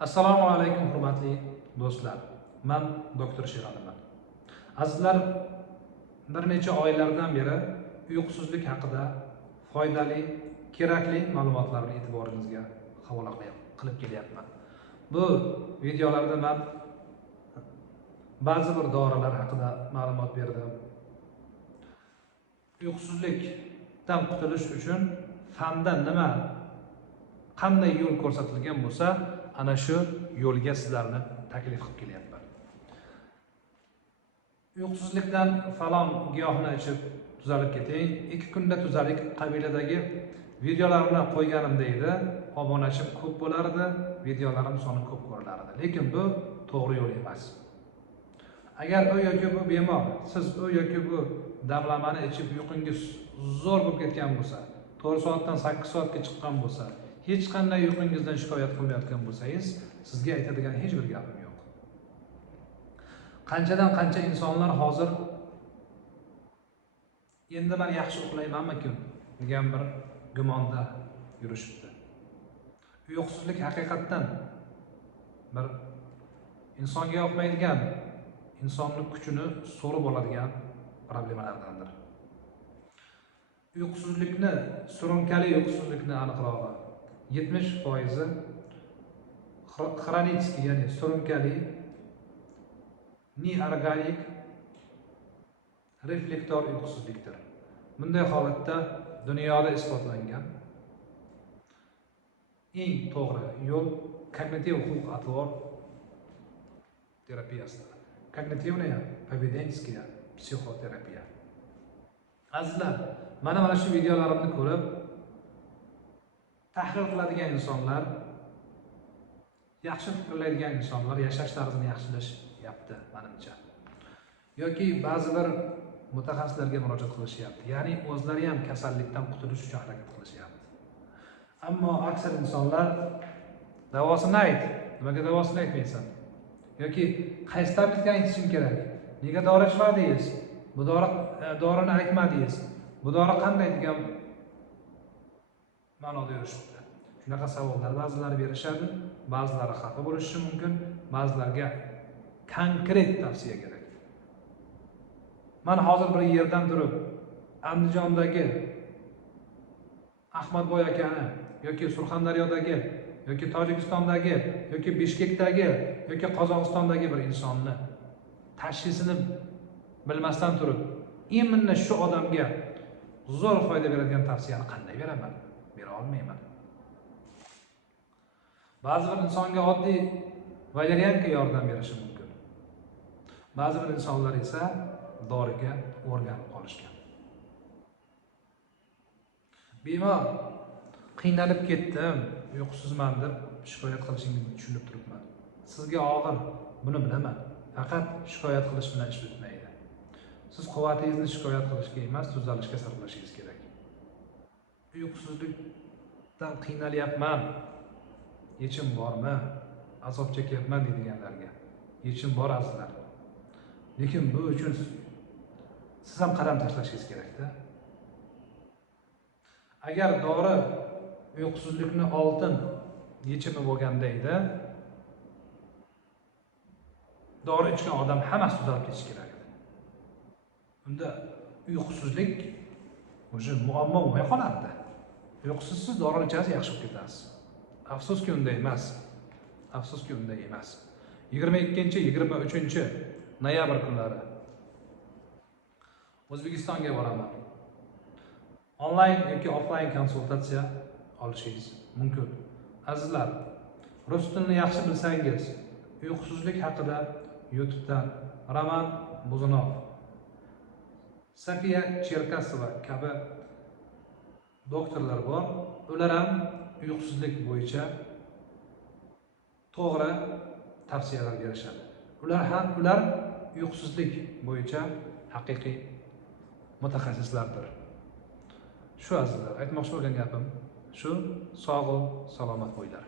Assalomu alaykum hurmatli do'stlar. Men doktor Sheraliman. Azizlar, bir necha oylardan beri uyqusizlik haqida foydali, kerakli ma'lumotlarni e'tiboringizga havola qilib kelyapman. Bu videolarda men ba'zi bir dorilar haqida ma'lumot berdim. Uyqusizlikdan qutulish uchun fanda qanday yo'l ko'rsatilgan bo'lsa, ana shu yo'lga sizlarni taklif qilib kelyapman. Uyqusizlikdan falon giyohni ichib tuzalib keting, 2 kunda tuzalik qabilidagi videolarimni qo'yganimda edi, obunachim ko'p bo'lardi, videolarim soni ko'p ko'rilardi. Lekin bu to'g'ri yo'l emas. Agar u yoki bu bemor, siz u yoki bu damlamani ichib uyqungiz zo'r bo'lib ketgan bo'lsa, 4 soatdan 8 soatga chiqqan bo'lsa, hech qanday uyqungizdan shikoyat qilmayotgan bo'lsangiz, sizga aytadigan hech bir gapim yo'q. Qanchadan qancha insonlar hozir endi men yaxshi uxlaymanmikin degan bir gumonda yurishibdi. Uyqusizlik haqiqatdan bir insonga yoqmaydigan, insonning kuchini so'rib oladigan problemalardandir. Uyqusizlikni, surunkali uyqusizlikni aniqrog'i 70% xronический, ya'ni surunkali neorganik reflektor uyqusizlikdir. Bunday holatda dunyoda isbotlangan eng to'g'ri yo'l kognitiv xulq-atvor terapiyasidir. Kognitivная поведенческая psixoterapiya. Azizlar, mana shu videolarimni ko'rib tahlil qiladigan insonlar, yaxshi fikrlaydigan insonlar yashash tarzini yaxshilashyapti menimcha. Yoki ba'zi bir mutaxassislarga murojaat qilishyapti. Ya'ni o'zlari ham kasallikdan qutulish uchun harakat qilishyapti. Ammo aksar insonlar davosini ayt, nimaga davosini aytmaysan? Yoki qaysi tabletni aytishim kerak? Nega dori ichmadingiz? Bu dorini aytmadingiz. Bu dori qanday degan ma'noda yurishibdi. Shunaqa savollar ba'zilari berishadi, ba'zilari xafa bo'lishi mumkin, ba'zilarga konkret tavsiya kerak. Men hozir bir yerdan turib Andijondagi Ahmadboy akani yoki Surxondaryodagi yoki Tojikistondagi yoki Bishkekdagi yoki Qozog'istondagi bir insonni tashxisini bilmasdan turib, imminni shu odamga zo'r foyda beradigan tavsiyani qanday beraman? Bera olmayman. Ba'zi bir insonga oddiy valerianka yordam berishi mumkin. Ba'zi bir insonlar esa doriga o'rganib qolishgan. Bemor qiynalib ketdim, uyqusizman deb shikoyat qilishingizni tushunib turibman. Sizga og'ir, buni bilaman. Faqat shikoyat qilish bilan ish bitmaydi. Siz quvvatingizni shikoyat qilishga emas, tuzalishga sarflashingiz kerak. Uyqusizlikdan qiynalyapman, yechim bormi? Azob chekyapman deydiganlarga yechim bor azizlar. Lekin bu uchun siz ham qadam tashlashingiz kerak-da. Agar dori uyqusizlikni oltin yechimi bo'lganda edi, dori ichgan odam hammasi tuzalib ketishi kerak edi. Unda uyqusizlik o'sha muammo bo'lmay qolardi. Uyqusizsiz dori ichasiz, yaxshi bo'lib ketasiz. Afsuski unday emas. Afsuski unday emas. 22-23 noyabr kunlari O'zbekistonga boraman. Onlayn yoki offlayn konsultatsiya olishingiz mumkin. Azizlar, rus tilini yaxshi bilsangiz, uyqusizlik haqida YouTube'dan Roman Buzunov, Safiya Cherkasova kabi doktorlar bor. Ular ham uyqusizlik bo'yicha to'g'ri tavsiyalar berishadi. Ular uyqusizlik bo'yicha haqiqiy mutaxassislardir. Shu azizlar, aytmoqchi bo'lgan gapim shu. Sog' salomat bo'linglar.